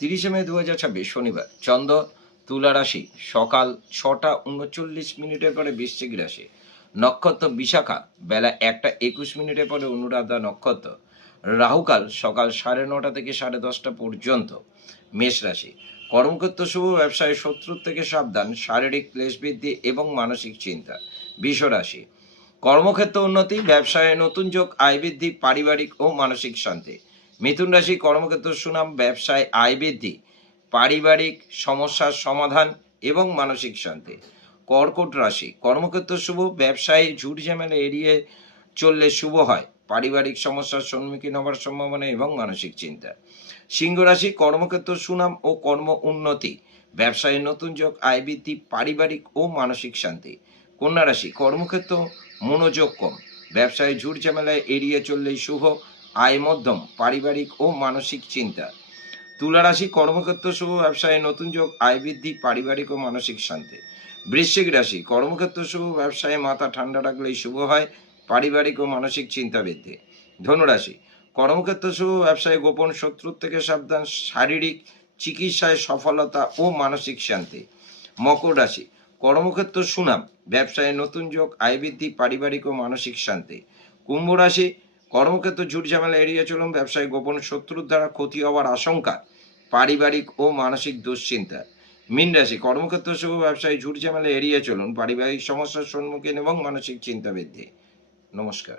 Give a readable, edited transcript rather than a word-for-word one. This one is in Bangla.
30শে মে 2026 শনিবার। চন্দ্র তুলা রাশি, সকাল 6টা 39 পরে বৃশ্চিক রাশি। নক্ষত্র বিশাখা, বেলা 1টা 21 পরে অনুরাধা নক্ষত্র। রাহুকাল সকাল 9:30 থেকে 10:30 পর্যন্ত। মেষ রাশি। কর্মক্ষেত্র শুভ, ব্যবসায় শত্রুর থেকে সাবধান, শারীরিক ক্লেশ বৃদ্ধি এবং মানসিক চিন্তা। বৃষ রাশি। কর্মক্ষেত্র উন্নতি, ব্যবসায় নতুন যোগ, আয় বৃদ্ধি, পারিবারিক ও মানসিক শান্তি। মিথুন রাশি। কর্মক্ষেত্র সুনাম, ব্যবসায় আয় বৃদ্ধি, পারিবারিক সমস্যার সমাধান এবং মানসিক শান্তি। কর্কট রাশি। কর্মক্ষেত্র শুভ, ব্যবসায় ঝুট ঝামেলা এড়িয়ে চললে শুভ হয়, পারিবারিক সমস্যার সম্মুখীন হওয়ার সম্ভাবনা এবং মানসিক চিন্তা। সিংহ রাশি। কর্মক্ষেত্র সুনাম ও কর্ম উন্নতি, ব্যবসায় নতুন যোগ, আয় বৃদ্ধি, পারিবারিক ও মানসিক শান্তি। কন্যা রাশি। কর্মক্ষেত্র মনোযোগ কম, ব্যবসায় ঝুট ঝামেলায় এড়িয়ে চললেই শুভ, আয় মধ্যম, পারিবারিক ও মানসিক চিন্তা। তুলা রাশি। কর্মক্ষেত্র শুভ, ব্যবসায় নতুন যোগ, আয় বৃদ্ধি, পারিবারিক ও মানসিক শান্তি। বৃশ্চিক রাশি। কর্মক্ষেত্র শুভ, ব্যবসায় মাথা ঠান্ডা রাখলেই শুভ হয়, পারিবারিক ও মানসিক চিন্তা বৃদ্ধি। ধনুরাশি। কর্মক্ষেত্র শুভ, ব্যবসায় গোপন শত্রুর থেকে সাবধান, শারীরিক চিকিৎসায় সফলতা ও মানসিক শান্তি। মকর রাশি। কর্মক্ষেত্র সুনাম, ব্যবসায় নতুন যোগ, আয় বৃদ্ধি, পারিবারিক ও মানসিক শান্তি। কুম্ভ রাশি। কর্মক্ষেত্র ঝুট ঝামেলা এড়িয়ে চলুন, ব্যবসায় গোপন শত্রুর দ্বারা ক্ষতি হওয়ার আশঙ্কা, পারিবারিক ও মানসিক দুশ্চিন্তা। মীন রাশি। কর্মক্ষেত্র শুভ, ব্যবসায় ঝুট ঝামেলা এড়িয়ে চলুন, পারিবারিক সমস্যার সম্মুখীন এবং মানসিক চিন্তা বৃদ্ধি। নমস্কার।